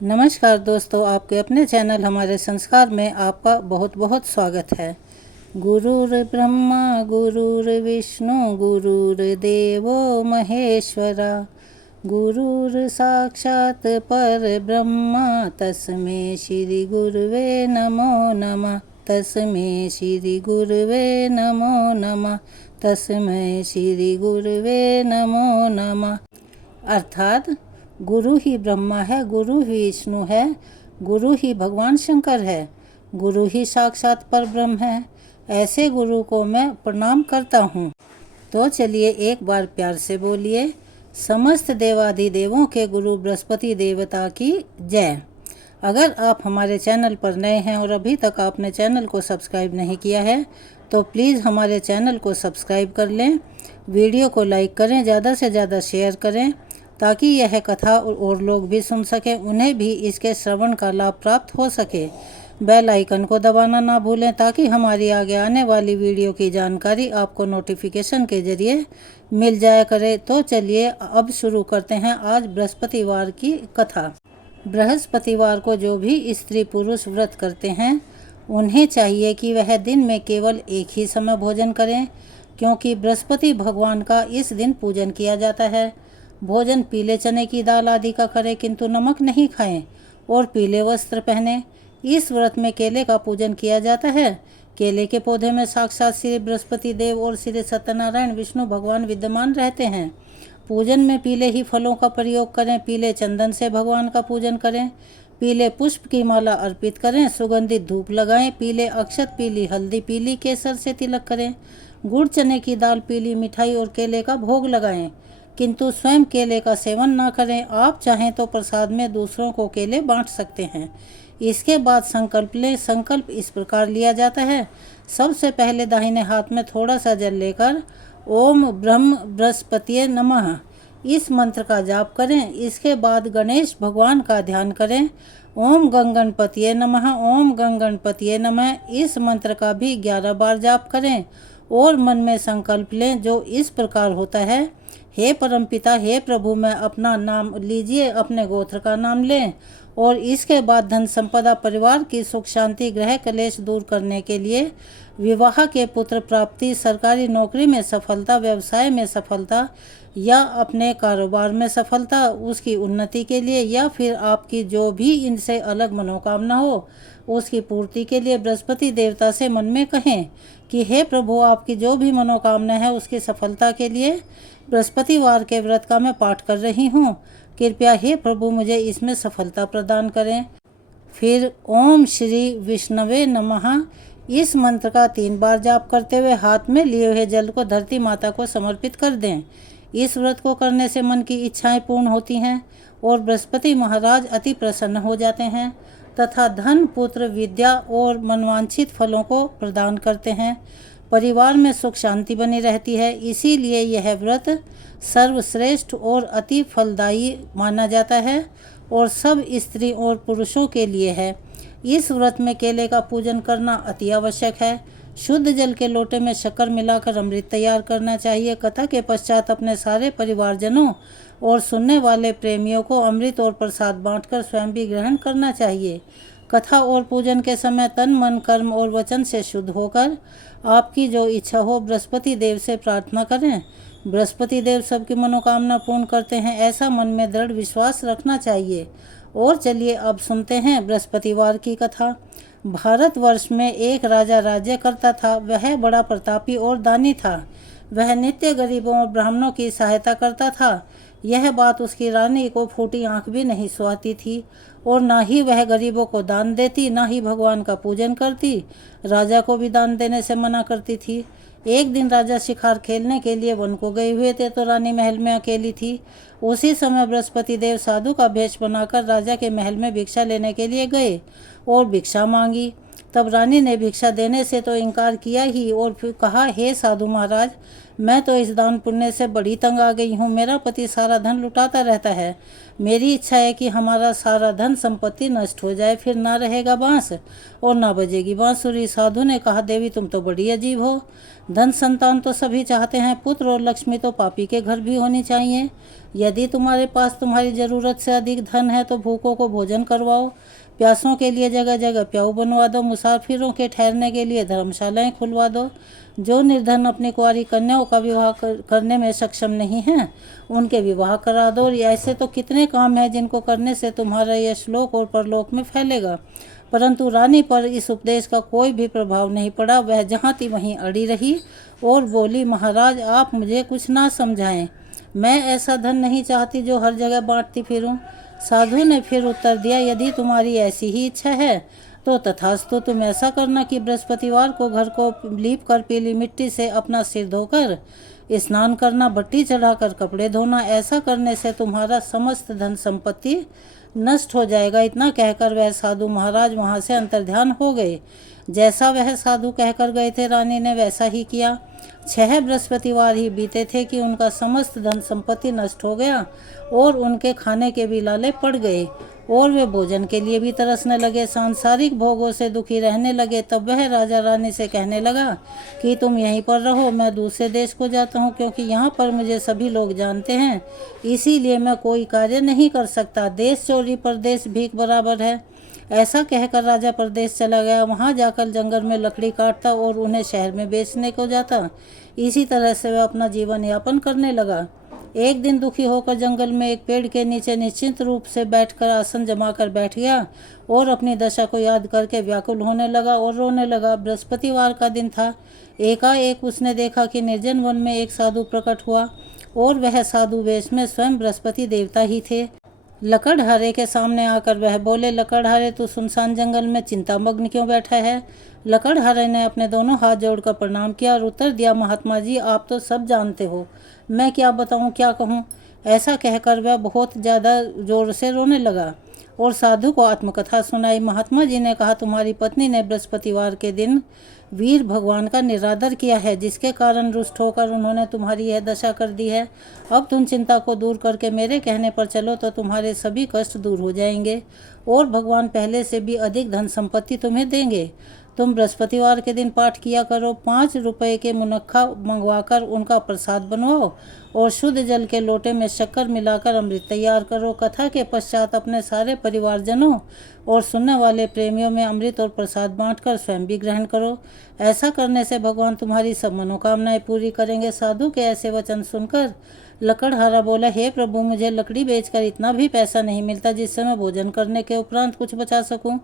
नमस्कार दोस्तों, आपके अपने चैनल हमारे संस्कार में आपका बहुत बहुत स्वागत है। गुरुर्ब्रह्मा गुरुर्विष्णु गुरुर्देवो महेश्वरा, गुरुर् साक्षात् परब्रह्मा तस्मै श्री गुरुवे नमो नमः। तस्मै श्री गुरुवे नमो नमः। तस्मै श्री गुरुवे नमो नमः। अर्थात गुरु ही ब्रह्मा है, गुरु ही विष्णु है, गुरु ही भगवान शंकर है, गुरु ही साक्षात पर ब्रह्म है। ऐसे गुरु को मैं प्रणाम करता हूँ। तो चलिए एक बार प्यार से बोलिए, समस्त देवाधिदेवों के गुरु बृहस्पति देवता की जय। अगर आप हमारे चैनल पर नए हैं और अभी तक आपने चैनल को सब्सक्राइब नहीं किया है तो प्लीज़ हमारे चैनल को सब्सक्राइब कर लें, वीडियो को लाइक करें, ज़्यादा से ज़्यादा शेयर करें ताकि यह कथा और लोग भी सुन सकें, उन्हें भी इसके श्रवण का लाभ प्राप्त हो सके। बेल आइकन को दबाना ना भूलें ताकि हमारी आगे आने वाली वीडियो की जानकारी आपको नोटिफिकेशन के जरिए मिल जाया करे। तो चलिए अब शुरू करते हैं आज बृहस्पतिवार की कथा। बृहस्पतिवार को जो भी स्त्री पुरुष व्रत करते हैं उन्हें चाहिए कि वह दिन में केवल एक ही समय भोजन करें, क्योंकि बृहस्पति भगवान का इस दिन पूजन किया जाता है। भोजन पीले चने की दाल आदि का करें, किंतु नमक नहीं खाएं और पीले वस्त्र पहने। इस व्रत में केले का पूजन किया जाता है। केले के पौधे में साक्षात श्री बृहस्पति देव और श्री सत्यनारायण विष्णु भगवान विद्यमान रहते हैं। पूजन में पीले ही फलों का प्रयोग करें, पीले चंदन से भगवान का पूजन करें, पीले पुष्प की माला अर्पित करें, सुगंधित धूप लगाएं, पीले अक्षत, पीली हल्दी, पीली केसर से तिलक करें, गुड़ चने की दाल, पीली मिठाई और केले का भोग लगाएं, किंतु स्वयं केले का सेवन ना करें। आप चाहें तो प्रसाद में दूसरों को केले बांट सकते हैं। इसके बाद संकल्प लें। संकल्प इस प्रकार लिया जाता है। सबसे पहले दाहिने हाथ में थोड़ा सा जल लेकर ओम ब्रह्म बृहस्पतिये नमः इस मंत्र का जाप करें। इसके बाद गणेश भगवान का ध्यान करें। ओम गंगणपतिये नमः, ओम गंगणपतिये नमः इस मंत्र का भी 11 बार जाप करें और मन में संकल्प लें जो इस प्रकार होता है। हे परमपिता, हे प्रभु, मैं अपना नाम लीजिए, अपने गोत्र का नाम लें और इसके बाद धन संपदा, परिवार की सुख शांति, ग्रह कलेश दूर करने के लिए, विवाह के पुत्र प्राप्ति, सरकारी नौकरी में सफलता, व्यवसाय में सफलता या अपने कारोबार में सफलता, उसकी उन्नति के लिए या फिर आपकी जो भी इनसे अलग मनोकामना हो उसकी पूर्ति के लिए बृहस्पति देवता से मन में कहें कि हे प्रभु, आपकी जो भी मनोकामना है उसकी सफलता के लिए बृहस्पतिवार के व्रत का मैं पाठ कर रही हूँ। कृपया हे प्रभु मुझे इसमें सफलता प्रदान करें। फिर ओम श्री विष्णवे नमः इस मंत्र का 3 बार जाप करते हुए हाथ में लिए हुए जल को धरती माता को समर्पित कर दें। इस व्रत को करने से मन की इच्छाएं पूर्ण होती हैं और बृहस्पति महाराज अति प्रसन्न हो जाते हैं तथा धन, पुत्र, विद्या और मनवांछित फलों को प्रदान करते हैं। परिवार में सुख शांति बनी रहती है। इसीलिए यह व्रत सर्वश्रेष्ठ और अति फलदायी माना जाता है और सब स्त्री और पुरुषों के लिए है। इस व्रत में केले का पूजन करना अति आवश्यक है। शुद्ध जल के लोटे में शक्कर मिलाकर अमृत तैयार करना चाहिए। कथा के पश्चात अपने सारे परिवारजनों और सुनने वाले प्रेमियों को अमृत और प्रसाद बांटकर स्वयं भी ग्रहण करना चाहिए। कथा और पूजन के समय तन, मन, कर्म और वचन से शुद्ध होकर आपकी जो इच्छा हो बृहस्पति देव से प्रार्थना करें। बृहस्पति देव सबकी मनोकामना पूर्ण करते हैं, ऐसा मन में दृढ़ विश्वास रखना चाहिए। और चलिए अब सुनते हैं बृहस्पतिवार की कथा। भारतवर्ष में एक राजा राज्य करता था। वह बड़ा प्रतापी और दानी था। वह नित्य गरीबों और ब्राह्मणों की सहायता करता था। यह बात उसकी रानी को फूटी आंख भी नहीं सुहाती थी और ना ही वह गरीबों को दान देती, ना ही भगवान का पूजन करती। राजा को भी दान देने से मना करती थी। एक दिन राजा शिकार खेलने के लिए वन को गए हुए थे तो रानी महल में अकेली थी। उसी समय बृहस्पति देव साधु का भेष बनाकर राजा के महल में भिक्षा लेने के लिए गए और भिक्षा मांगी। तब रानी ने भिक्षा देने से तो इनकार किया ही और फिर कहा, हे साधु महाराज, मैं तो इस दान पुण्य से बड़ी तंग आ गई हूँ। मेरा पति सारा धन लुटाता रहता है। मेरी इच्छा है कि हमारा सारा धन संपत्ति नष्ट हो जाए, फिर ना रहेगा बांस और ना बजेगी बांसुरी। साधु ने कहा, देवी तुम तो बड़ी अजीब हो। धन संतान तो सभी चाहते हैं, पुत्र और लक्ष्मी तो पापी के घर भी होनी चाहिए। यदि तुम्हारे पास तुम्हारी ज़रूरत से अधिक धन है तो भूखों को भोजन करवाओ, प्यासों के लिए जगह जगह प्याऊ बनवा दो, मुसाफिरों के ठहरने के लिए धर्मशालाएं खुलवा दो। जो निर्धन अपनी कुंवारी कन्याओं का विवाह करने में सक्षम नहीं हैं, उनके विवाह करा दो। और ऐसे तो कितने काम हैं जिनको करने से तुम्हारा यश लोक और परलोक में फैलेगा। परंतु रानी पर इस उपदेश का कोई भी प्रभाव नहीं पड़ा। वह जहाँ थी वहीं अड़ी रही और बोली, महाराज आप मुझे कुछ ना समझाएं, मैं ऐसा धन नहीं चाहती जो हर जगह बांटती फिरूं। साधु ने फिर उत्तर दिया, यदि तुम्हारी ऐसी ही इच्छा है तो तथास्तु, तुम ऐसा करना कि बृहस्पतिवार को घर को लीप कर पीली मिट्टी से अपना सिर धोकर स्नान करना, भट्टी चढ़ाकर कपड़े धोना। ऐसा करने से तुम्हारा समस्त धन संपत्ति नष्ट हो जाएगा। इतना कहकर वह साधु महाराज वहाँ से अंतर्ध्यान हो गए। जैसा वह साधु कहकर गए थे, रानी ने वैसा ही किया। 6 बृहस्पतिवार ही बीते थे कि उनका समस्त धन संपत्ति नष्ट हो गया और उनके खाने के भी लाले पड़ गए और वे भोजन के लिए भी तरसने लगे, सांसारिक भोगों से दुखी रहने लगे। तब वह राजा रानी से कहने लगा कि तुम यहीं पर रहो, मैं दूसरे देश को जाता हूँ, क्योंकि यहाँ पर मुझे सभी लोग जानते हैं, इसीलिए मैं कोई कार्य नहीं कर सकता। देश चोरी परदेश भीख बराबर है। ऐसा कहकर राजा परदेश चला गया। वहाँ जाकर जंगल में लकड़ी काटता और उन्हें शहर में बेचने को जाता। इसी तरह से वह अपना जीवन यापन करने लगा। एक दिन दुखी होकर जंगल में एक पेड़ के नीचे निश्चिंत रूप से बैठकर आसन जमाकर बैठ गया और अपनी दशा को याद करके व्याकुल होने लगा और रोने लगा। बृहस्पतिवार का दिन था। एकाएक उसने देखा कि निर्जन वन में एक साधु प्रकट हुआ और वह साधु वेश में स्वयं बृहस्पति देवता ही थे। लकड़हारे के सामने आकर वह बोले, लकड़हारे तू सुनसान जंगल में चिंतामग्न क्यों बैठा है? लकड़हारे ने अपने दोनों हाथ जोड़कर प्रणाम किया और उत्तर दिया, महात्मा जी आप तो सब जानते हो, मैं क्या बताऊं, क्या कहूं। ऐसा कहकर वह बहुत ज़्यादा जोर से रोने लगा और साधु को आत्मकथा सुनाई। महात्मा जी ने कहा, तुम्हारी पत्नी ने बृहस्पतिवार के दिन वीर भगवान का निरादर किया है, जिसके कारण रुष्ट होकर उन्होंने तुम्हारी यह दशा कर दी है। अब तुम चिंता को दूर करके मेरे कहने पर चलो तो तुम्हारे सभी कष्ट दूर हो जाएंगे और भगवान पहले से भी अधिक धन संपत्ति तुम्हें देंगे। तुम बृहस्पतिवार के दिन पाठ किया करो, 5 रुपए के मुनक्खा मंगवाकर उनका प्रसाद बनवाओ और शुद्ध जल के लोटे में शक्कर मिलाकर अमृत तैयार करो। कथा के पश्चात अपने सारे परिवारजनों और सुनने वाले प्रेमियों में अमृत और प्रसाद बांटकर स्वयं भी ग्रहण करो। ऐसा करने से भगवान तुम्हारी सब मनोकामनाएं पूरी करेंगे। साधु के ऐसे वचन सुनकर लकड़हारा बोला, हे प्रभु, मुझे लकड़ी बेचकर इतना भी पैसा नहीं मिलता जिससे मैं भोजन करने के उपरांत कुछ बचा सकूं।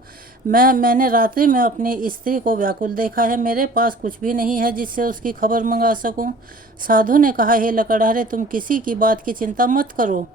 मैंने रात्रि में अपनी स्त्री को व्याकुल देखा है, मेरे पास कुछ भी नहीं है जिससे उसकी खबर मंगा सकूं। साधु ने कहा, हे लकड़हारे, तुम किसी की बात की चिंता मत करो।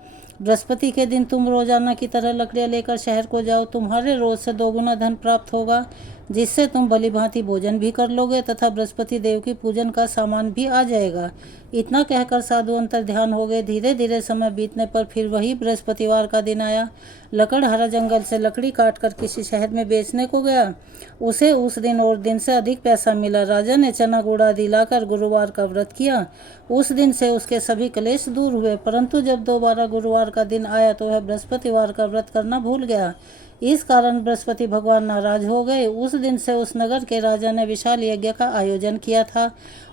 बृहस्पति के दिन तुम रोजाना की तरह लकड़ियाँ लेकर शहर को जाओ, तुम्हारे रोज से 2 गुना धन प्राप्त होगा, जिससे तुम भली भांति भोजन भी कर लोगे तथा बृहस्पति देव की पूजन का सामान भी आ जाएगा। इतना कहकर साधु अंतर ध्यान हो गए। धीरे धीरे समय बीतने पर फिर वही बृहस्पतिवार का दिन आया। लकड़हारा जंगल से लकड़ी काटकर किसी शहर में बेचने को गया। उसे उस दिन और दिन से अधिक पैसा मिला। राजा ने चना गुड़ आदि लाकर गुरुवार का व्रत किया। उस दिन से उसके सभी क्लेश दूर हुए, परंतु जब दोबारा गुरुवार का दिन आया तो वह बृहस्पतिवार का व्रत करना भूल गया। इस कारण बृहस्पति भगवान नाराज हो गए। उस दिन से उस नगर के राजा ने विशाल यज्ञ का आयोजन किया था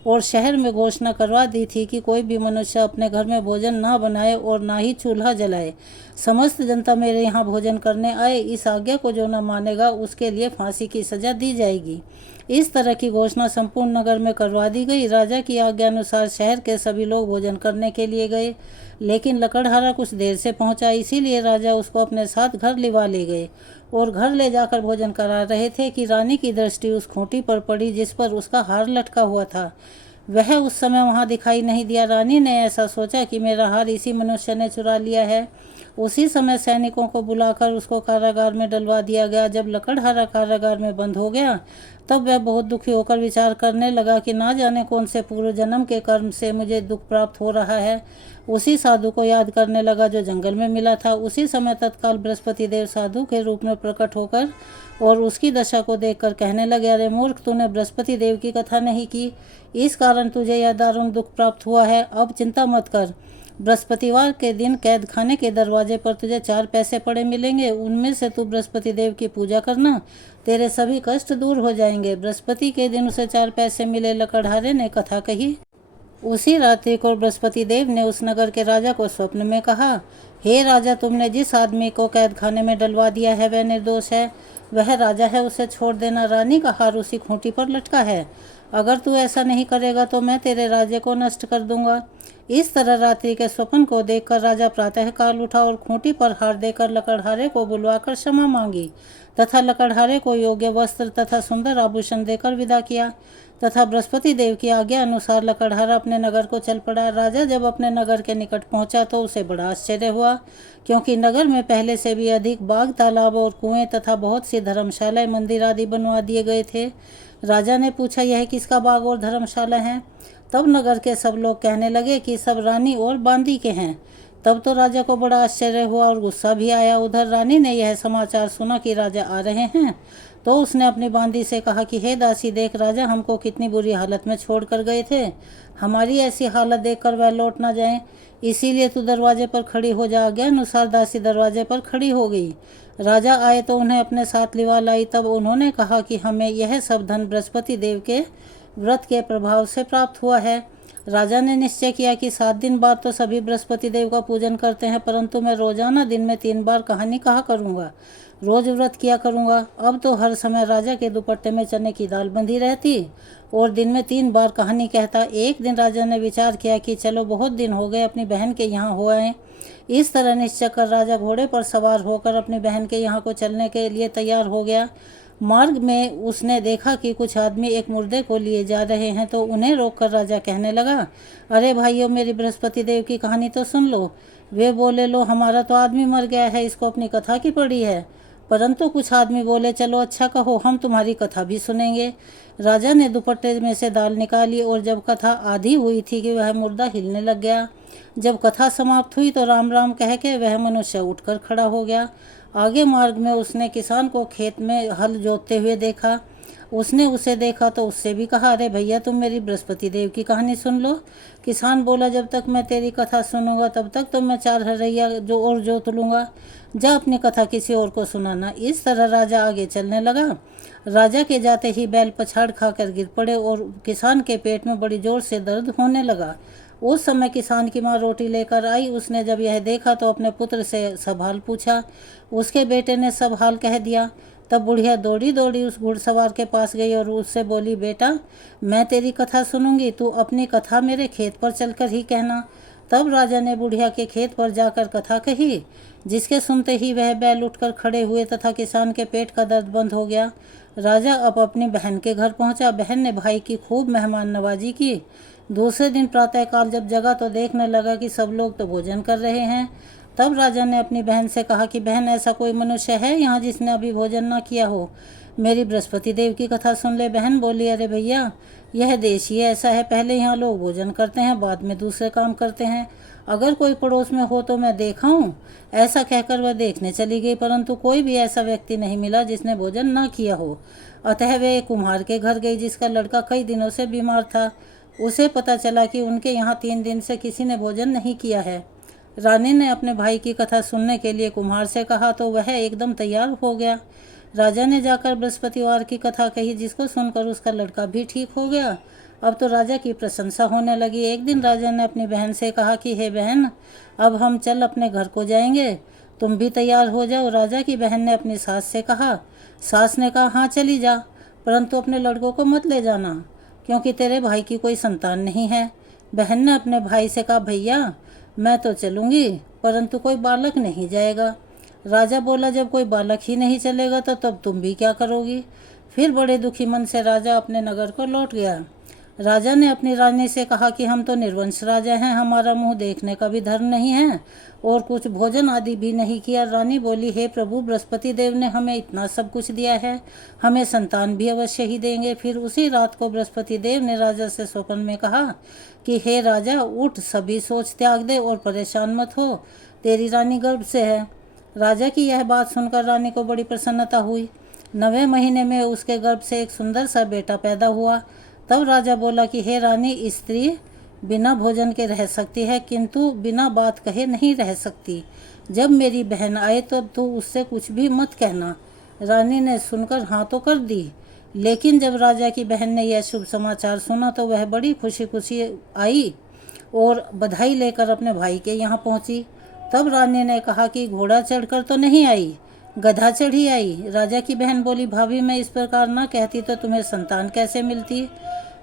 और शहर में घोषणा करवा दी थी कि कोई भी मनुष्य अपने घर में भोजन ना बनाए और ना ही चूल्हा जलाए। समस्त जनता मेरे यहाँ भोजन करने आए, इस आज्ञा को जो न मानेगा उसके लिए फांसी की सजा दी जाएगी। इस तरह की घोषणा संपूर्ण नगर में करवा दी गई। राजा की आज्ञा अनुसार शहर के सभी लोग भोजन करने के लिए गए, लेकिन लकड़हारा कुछ देर से पहुंचा, इसीलिए राजा उसको अपने साथ घर लिवा ले गए और घर ले जाकर भोजन करा रहे थे कि रानी की दृष्टि उस खूंटी पर पड़ी जिस पर उसका हार लटका हुआ था। वह उस समय वहां दिखाई नहीं दिया। रानी ने ऐसा सोचा कि मेरा हार इसी मनुष्य ने चुरा लिया है। उसी समय सैनिकों को बुलाकर उसको कारागार में डलवा दिया गया। जब लकड़हारा कारागार में बंद हो गया तब वह बहुत दुखी होकर विचार करने लगा कि ना जाने कौन से पूर्व जन्म के कर्म से मुझे दुख प्राप्त हो रहा है। उसी साधु को याद करने लगा जो जंगल में मिला था। उसी समय तत्काल बृहस्पति देव साधु के रूप में प्रकट होकर और उसकी दशा को देखकर कहने लगे, अरे मूर्ख, तूने बृहस्पति देव की कथा नहीं की, इस कारण तुझे यह दारुण दुख प्राप्त हुआ है। अब चिंता मत कर, बृहस्पतिवार के दिन कैद खाने के दरवाजे पर तुझे 4 पैसे पड़े मिलेंगे, उनमें से तू बृहस्पति देव की पूजा करना, तेरे सभी कष्ट दूर हो जाएंगे। बृहस्पति के दिन उसे 4 पैसे मिले। लकड़हारे ने कथा कही। उसी रात्रि को बृहस्पति देव ने उस नगर के राजा को स्वप्न में कहा, हे राजा, तुमने जिस आदमी को कैद खाने में डलवा दिया है वह निर्दोष है, वह राजा है, उसे छोड़ देना। रानी का हार उसी खूंटी पर लटका है, अगर तू ऐसा नहीं करेगा तो मैं तेरे राज्य को नष्ट कर दूंगा। इस तरह रात्रि के स्वप्न को देखकर राजा प्रातःकाल उठा और खूंटी पर हार देकर लकड़हारे को बुलवाकर क्षमा मांगी तथा लकड़हारे को योग्य वस्त्र तथा सुंदर आभूषण देकर विदा किया तथा बृहस्पति देव की आज्ञा अनुसार लकड़हारा अपने नगर को चल पड़ा। राजा जब अपने नगर के निकट पहुंचा तो उसे बड़ा आश्चर्य हुआ, क्योंकि नगर में पहले से भी अधिक बाग, तालाब और कुएं तथा बहुत सी धर्मशालाएं, मंदिर आदि बनवा दिए गए थे। राजा ने पूछा, यह किसका बाग और धर्मशाला है? तब नगर के सब लोग कहने लगे कि सब रानी और बांदी के हैं। तब तो राजा को बड़ा आश्चर्य हुआ और गुस्सा भी आया। उधर रानी ने यह समाचार सुना कि राजा आ रहे हैं तो उसने अपनी बांदी से कहा कि हे दासी, देख, राजा हमको कितनी बुरी हालत में छोड़ कर गए थे, हमारी ऐसी हालत देखकर वह लौट ना जाएं, इसीलिए तू दरवाजे पर खड़ी हो जा। आज्ञा अनुसार दासी दरवाजे पर खड़ी हो गई। राजा आए तो उन्हें अपने साथ लिवा लाई। तब उन्होंने कहा कि हमें यह सब धन बृहस्पति देव के व्रत के प्रभाव से प्राप्त हुआ है। राजा ने निश्चय किया कि 7 दिन बाद तो सभी बृहस्पति देव का पूजन करते हैं, परंतु मैं रोजाना दिन में 3 बार कहानी कहा करूँगा, रोज व्रत किया करूँगा। अब तो हर समय राजा के दुपट्टे में चने की दाल बंधी रहती और दिन में 3 बार कहानी कहता। एक दिन राजा ने विचार किया कि चलो, बहुत दिन हो गए अपनी बहन के यहाँ हो आए। इस तरह निश्चय कर राजा घोड़े पर सवार होकर अपनी बहन के यहाँ को चलने के लिए तैयार हो गया। मार्ग में उसने देखा कि कुछ आदमी एक मुर्दे को लिए जा रहे हैं, तो उन्हें रोककर राजा कहने लगा, अरे भाइयों, मेरी बृहस्पति देव की कहानी तो सुन लो। वे बोले, लो, हमारा तो आदमी मर गया है, इसको अपनी कथा की पड़ी है। परंतु कुछ आदमी बोले, चलो अच्छा कहो, हम तुम्हारी कथा भी सुनेंगे। राजा ने दुपट्टे में से दाल निकाली और जब कथा आधी हुई थी कि वह मुर्दा हिलने लग गया। जब कथा समाप्त हुई तो राम राम कह के वह मनुष्य उठकर खड़ा हो गया। आगे मार्ग में उसने किसान को खेत में हल जोतते हुए देखा। उसने उसे देखा तो उससे भी कहा, अरे भैया, तुम मेरी बृहस्पति देव की कहानी सुन लो। किसान बोला, जब तक मैं तेरी कथा सुनूंगा तब तक तो मैं 4 हरैया जोत लूँगा, जा अपनी कथा किसी और को सुनाना। इस तरह राजा आगे चलने लगा। राजा के जाते ही बैल पछाड़ खाकर गिर पड़े और किसान के पेट में बड़ी जोर से दर्द होने लगा। उस समय किसान की माँ रोटी लेकर आई। उसने जब यह देखा तो अपने पुत्र से सब हाल पूछा। उसके बेटे ने सब हाल कह दिया। तब बुढ़िया दौड़ी दौड़ी उस घुड़सवार के पास गई और उससे बोली, बेटा, मैं तेरी कथा सुनूंगी, तू अपनी कथा मेरे खेत पर चलकर ही कहना। तब राजा ने बुढ़िया के खेत पर जाकर कथा कही, जिसके सुनते ही वह बैल उठकर खड़े हुए तथा किसान के पेट का दर्द बंद हो गया। राजा अब अपनी बहन के घर पहुंचा। बहन ने भाई की खूब मेहमान नवाजी की। दूसरे दिन प्रातःकाल जब जगा तो देखने लगा कि सब लोग तो भोजन कर रहे हैं। तब राजा ने अपनी बहन से कहा कि बहन, ऐसा कोई मनुष्य है यहाँ जिसने अभी भोजन ना किया हो? मेरी बृहस्पति देव की कथा सुन ले। बहन बोली, अरे भैया, यह देश ही ऐसा है, पहले यहाँ लोग भोजन करते हैं, बाद में दूसरे काम करते हैं। अगर कोई पड़ोस में हो तो मैं देखा हूँ। ऐसा कहकर वह देखने चली गई, परंतु कोई भी ऐसा व्यक्ति नहीं मिला जिसने भोजन ना किया हो। अतः वह एक कुम्हार के घर गई जिसका लड़का कई दिनों से बीमार था। उसे पता चला कि उनके यहाँ 3 दिन से किसी ने भोजन नहीं किया है। रानी ने अपने भाई की कथा सुनने के लिए कुम्हार से कहा तो वह एकदम तैयार हो गया। राजा ने जाकर बृहस्पतिवार की कथा कही, जिसको सुनकर उसका लड़का भी ठीक हो गया। अब तो राजा की प्रशंसा होने लगी। एक दिन राजा ने अपनी बहन से कहा कि हे बहन, अब हम चल अपने घर को जाएंगे, तुम भी तैयार हो जाओ। राजा की बहन ने अपनी सास से कहा। सास ने कहा, हाँ चली जा, परंतु अपने लड़कों को मत ले जाना, क्योंकि तेरे भाई की कोई संतान नहीं है। बहन ने अपने भाई से कहा, भैया, मैं तो चलूँगी, परंतु कोई बालक नहीं जाएगा। राजा बोला, जब कोई बालक ही नहीं चलेगा तो तब तुम भी क्या करोगी? फिर बड़े दुखी मन से राजा अपने नगर को लौट गया। राजा ने अपनी रानी से कहा कि हम तो निर्वंश राजा हैं, हमारा मुंह देखने का भी धर्म नहीं है और कुछ भोजन आदि भी नहीं किया। रानी बोली, हे प्रभु, बृहस्पति देव ने हमें इतना सब कुछ दिया है, हमें संतान भी अवश्य ही देंगे। फिर उसी रात को बृहस्पति देव ने राजा से स्वप्न में कहा कि हे राजा, उठ, सभी सोच त्याग दे और परेशान मत हो, तेरी रानी गर्भ से है। राजा की यह बात सुनकर रानी को बड़ी प्रसन्नता हुई। 9वें महीने में उसके गर्भ से एक सुंदर सा बेटा पैदा हुआ। तब राजा बोला कि हे रानी, स्त्री बिना भोजन के रह सकती है, किंतु बिना बात कहे नहीं रह सकती। जब मेरी बहन आए तो तू उससे कुछ भी मत कहना। रानी ने सुनकर हाँ तो कर दी, लेकिन जब राजा की बहन ने यह शुभ समाचार सुना तो वह बड़ी खुशी खुशी आई और बधाई लेकर अपने भाई के यहाँ पहुँची। तब रानी ने कहा कि घोड़ा चढ़कर तो नहीं आई, गधा चढ़ी आई। राजा की बहन बोली, भाभी, मैं इस प्रकार न कहती तो तुम्हें संतान कैसे मिलती।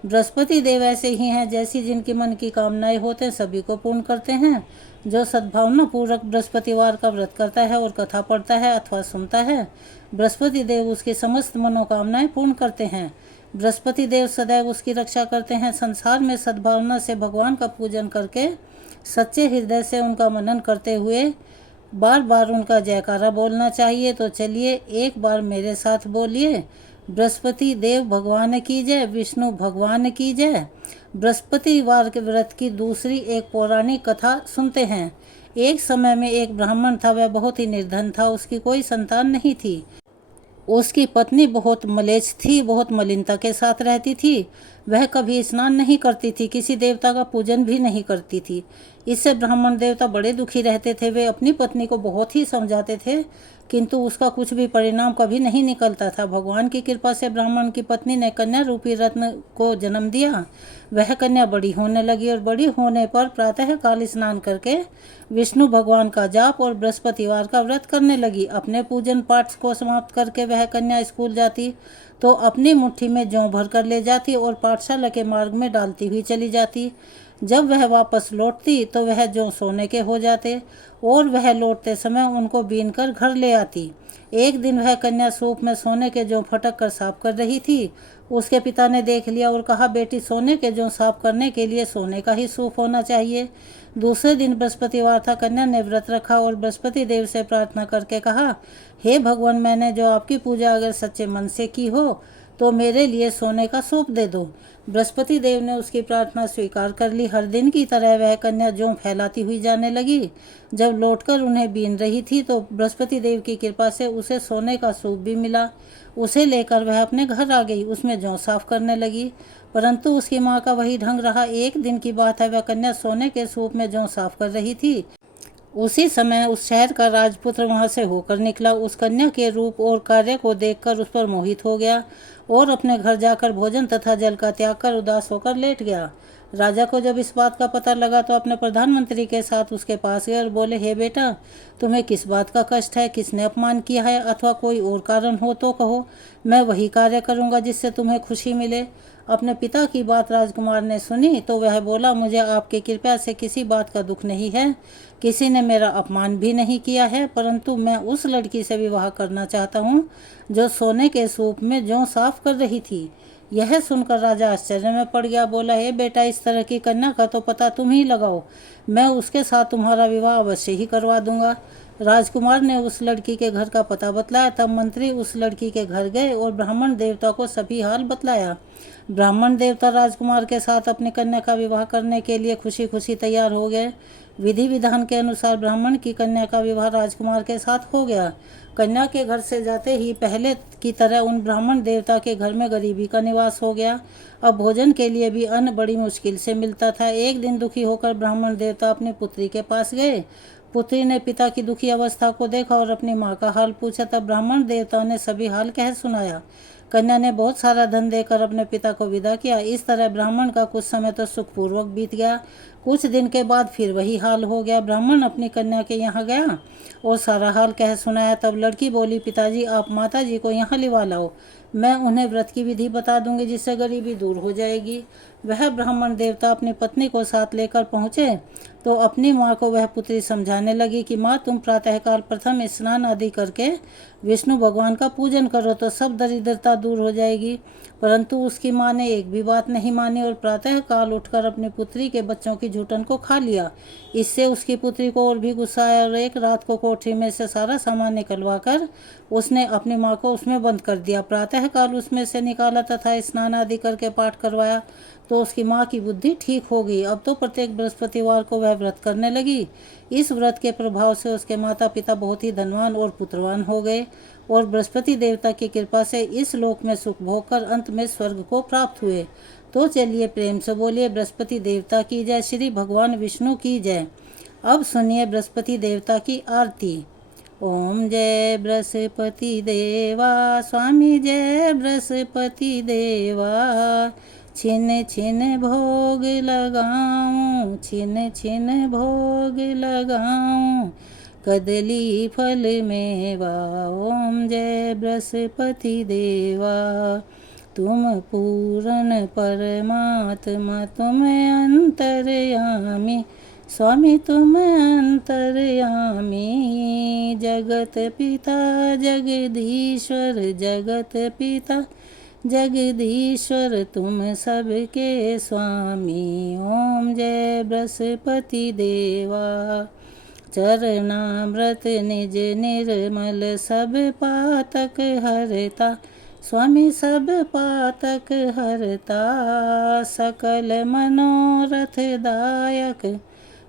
बृहस्पति देव ऐसे ही हैं, जैसी जिनकी मन की कामनाएं होते सभी को पूर्ण करते हैं। जो सद्भावना पूर्वक बृहस्पतिवार का व्रत करता है और कथा पढ़ता है अथवा सुनता है, बृहस्पति देव उसकी समस्त मनोकामनाएं पूर्ण करते हैं। बृहस्पति देव सदैव उसकी रक्षा करते हैं। संसार में सद्भावना से भगवान का पूजन करके सच्चे हृदय से उनका मनन करते हुए बार बार उनका जयकारा बोलना चाहिए। तो चलिए एक बार मेरे साथ बोलिए, बृहस्पति देव भगवान की जय, विष्णु भगवान की जय। बृहस्पतिवार के व्रत की दूसरी एक पौराणिक कथा सुनते हैं। एक समय में एक ब्राह्मण था, वह बहुत ही निर्धन था, उसकी कोई संतान नहीं थी। उसकी पत्नी बहुत मलेच्छ थी, बहुत मलिनता के साथ रहती थी। वह कभी स्नान नहीं करती थी, किसी देवता का पूजन भी नहीं करती थी। इससे ब्राह्मण देवता बड़े दुखी रहते थे। वे अपनी पत्नी को बहुत ही समझाते थे, किंतु उसका कुछ भी परिणाम कभी नहीं निकलता था। भगवान की कृपा से ब्राह्मण की पत्नी ने कन्या रूपी रत्न को जन्म दिया। वह कन्या बड़ी होने लगी और बड़ी होने पर प्रातः काल स्नान करके विष्णु भगवान का जाप और बृहस्पतिवार का व्रत करने लगी। अपने पूजन पाठ को समाप्त करके वह कन्या स्कूल जाती तो अपनी मुट्ठी में जौ भर कर ले जाती और पाठशाला के मार्ग में डालती हुई चली जाती। जब वह वापस लौटती तो वह जौ सोने के हो जाते और वह लौटते समय उनको बीन कर घर ले आती। एक दिन वह कन्या सूप में सोने के जौ फटक कर साफ कर रही थी। उसके पिता ने देख लिया और कहा, बेटी, सोने के जौ साफ करने के लिए सोने का ही सूप होना चाहिए। दूसरे दिन बृहस्पतिवार था। कन्या ने व्रत रखा और बृहस्पति देव से प्रार्थना करके कहा, हे भगवान, मैंने जो आपकी पूजा अगर सच्चे मन से की हो तो मेरे लिए सोने का सूप दे दो। बृहस्पति देव ने उसकी प्रार्थना स्वीकार कर ली। हर दिन की तरह वह कन्या जौ फैलाती हुई जाने लगी। जब लौटकर उन्हें बीन रही थी तो बृहस्पति देव की कृपा से उसे सोने का सूप भी मिला। उसे लेकर वह अपने घर आ गई, उसमें जौ साफ करने लगी, परंतु उसकी माँ का वही ढंग रहा। एक दिन की बात है, वह कन्या सोने के सूप में जौ साफ कर रही थी। उसी समय उस शहर का राजपुत्र वहां से होकर निकला। उस कन्या के रूप और कार्य को देखकर उस पर मोहित हो गया और अपने घर जाकर भोजन तथा जल का त्याग कर उदास होकर लेट गया। राजा को जब इस बात का पता लगा तो अपने प्रधानमंत्री के साथ उसके पास गए और बोले, हे बेटा, तुम्हें किस बात का कष्ट है, किसने अपमान किया है अथवा कोई और कारण हो तो कहो, मैं वही कार्य करूँगा जिससे तुम्हें खुशी मिले। अपने पिता की बात राजकुमार ने सुनी तो वह बोला, मुझे आपकी कृपा से किसी बात का दुख नहीं है, किसी ने मेरा अपमान भी नहीं किया है, परंतु मैं उस लड़की से विवाह करना चाहता हूँ जो सोने के सूप में जौ साफ कर रही थी। यह सुनकर राजा आश्चर्य में पड़ गया। बोला, हे बेटा, इस तरह की कन्या का तो पता तुम ही लगाओ, मैं उसके साथ तुम्हारा विवाह अवश्य ही करवा दूंगा। राजकुमार ने उस लड़की के घर का पता बतलाया। तब मंत्री उस लड़की के घर गए और ब्राह्मण देवता को सभी हाल बतलाया। ब्राह्मण देवता राजकुमार के साथ अपनी कन्या का विवाह करने के लिए खुशी खुशी तैयार हो गए। विधि विधान के अनुसार ब्राह्मण की कन्या का विवाह राजकुमार के साथ हो गया। कन्या के घर से जाते ही पहले की तरह उन ब्राह्मण देवता के घर में गरीबी का निवास हो गया। अब भोजन के लिए भी अन्न बड़ी मुश्किल से मिलता था। एक दिन दुखी होकर ब्राह्मण देवता अपनी पुत्री के पास गए। पुत्री ने पिता की दुखी अवस्था को देखा और अपनी माँ का हाल पूछा। तब ब्राह्मण देवता ने सभी हाल कह सुनाया। कन्या ने बहुत सारा धन देकर अपने पिता को विदा किया। इस तरह ब्राह्मण का कुछ समय तो सुखपूर्वक बीत गया। कुछ दिन के बाद फिर वही हाल हो गया। ब्राह्मण अपनी कन्या के यहाँ गया और सारा हाल कह सुनाया। तब लड़की बोली, पिताजी, आप माता जी को यहाँ लिवा लाओ, मैं उन्हें व्रत की विधि बता दूंगी जिससे गरीबी दूर हो जाएगी। वह ब्राह्मण देवता अपनी पत्नी को साथ लेकर पहुँचे तो अपनी माँ को वह पुत्री समझाने लगी कि माँ, तुम प्रातःकाल प्रथम स्नान आदि करके विष्णु भगवान का पूजन करो तो सब दरिद्रता दूर हो जाएगी। परंतु उसकी माँ ने एक भी बात नहीं मानी और प्रातः काल उठकर अपनी पुत्री के बच्चों की जूठन को खा लिया। इससे उसकी पुत्री को और भी गुस्सा आया और एक रात को कोठरी में से सारा सामान निकलवा कर उसने अपनी माँ को उसमें बंद कर दिया। प्रातः काल उसमें से निकाला तथा स्नान आदि करके पाठ करवाया तो उसकी माँ की बुद्धि ठीक हो गई। अब तो प्रत्येक बृहस्पतिवार को वह व्रत करने लगी। इस व्रत के प्रभाव से उसके माता पिता बहुत ही धनवान और पुत्रवान हो गए और बृहस्पति देवता की कृपा से इस लोक में सुख भोग कर अंत में स्वर्ग को प्राप्त हुए। तो चलिए प्रेम से बोलिए बृहस्पति देवता की जय, श्री भगवान विष्णु की जय। अब सुनिए बृहस्पति देवता की आरती। ओम जय बृहस्पति देवा, स्वामी जय बृहस्पति देवा। छिन छिन भोग लगाऊं, छिन छिन भोग लगाऊं, कदली फल मेवा। ओम जय बृहस्पति देवा। तुम पूर्ण परमात्मा, तुम अंतर्यामी, स्वामी तुम अंतर्यामी। जगत पिता जगदीश्वर, जगत पिता जगदीश्वर, तुम सबके स्वामी। ओम जय बृहस्पति देवा। चरणामृत निज निर्मल, सब पातक हरता, स्वामी सब पातक हरता। सकल मनोरथ दायक,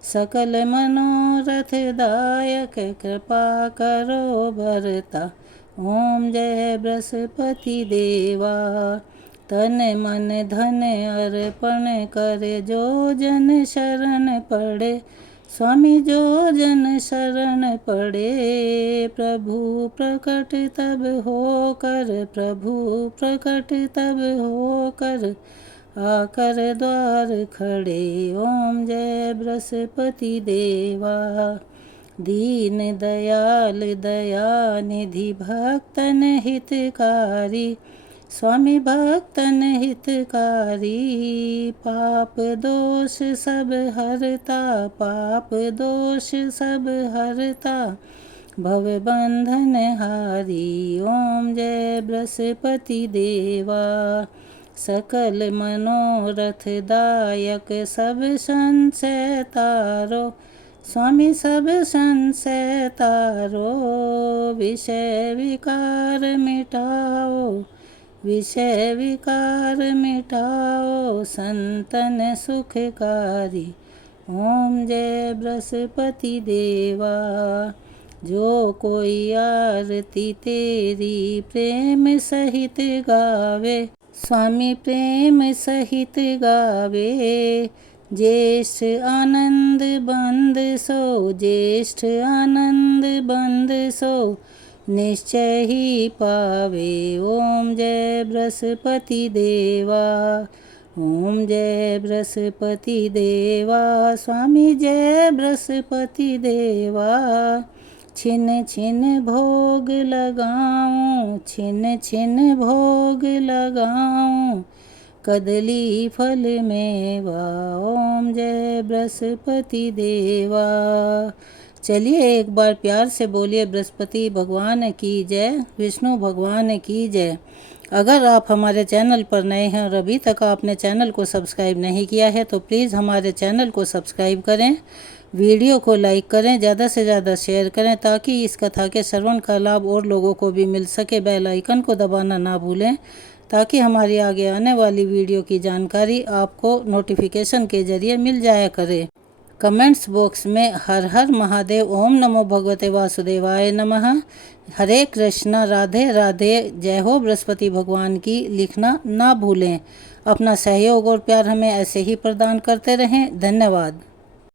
सकल मनोरथ दायक, कृपा करो भरता। ओम जय बृहस्पति देवा। तन मन धन अर्पण करे, जो जन शरण पड़े, स्वामी जो जन शरण पड़े। प्रभु प्रकट तब होकर, प्रभु प्रकट तब होकर, आकर द्वार खड़े। ओम जय बृहस्पति देवा। दीन दयाल दयानिधि, भक्तन हितकारी, स्वामी भक्तन हितकारी। पाप दोष सब हरता, पाप दोष सब हरता, भव बंधन हारी। ओम जय बृहस्पति देवा। सकल मनोरथ दायक, सब संशय तारो, स्वामी सब संशय तारो। विषय विकार मिटाओ, विषय विकार मिटाओ, संतन सुखकारी। ओम जय बृहस्पति देवा। जो कोई आरती तेरी प्रेम सहित गावे, स्वामी प्रेम सहित गावे। ज्येष्ठ आनंद बंद सो, ज्येष्ठ आनंद बंद सो, निश्चय ही पावे। ओम जय बृहस्पति देवा। ओम जय बृहस्पति देवा, स्वामी जय बृहस्पति देवा। छिन छिन भोग लगाऊं, छिन छिन भोग लगाऊं, कदली फल मेवा। ओम जय बृहस्पति देवा। चलिए एक बार प्यार से बोलिए बृहस्पति भगवान की जय, विष्णु भगवान की जय। अगर आप हमारे चैनल पर नए हैं और अभी तक आपने चैनल को सब्सक्राइब नहीं किया है तो प्लीज़ हमारे चैनल को सब्सक्राइब करें, वीडियो को लाइक करें, ज़्यादा से ज़्यादा शेयर करें ताकि इस कथा के श्रवण का लाभ और लोगों को भी मिल सके। बेल आइकन को दबाना ना भूलें ताकि हमारी आगे आने वाली वीडियो की जानकारी आपको नोटिफिकेशन के जरिए मिल जाया करे। कमेंट्स बॉक्स में हर हर महादेव, ओम नमो भगवते वासुदेवाय नमः, हरे कृष्णा, राधे राधे, जय हो बृहस्पति भगवान की लिखना ना भूलें। अपना सहयोग और प्यार हमें ऐसे ही प्रदान करते रहें। धन्यवाद।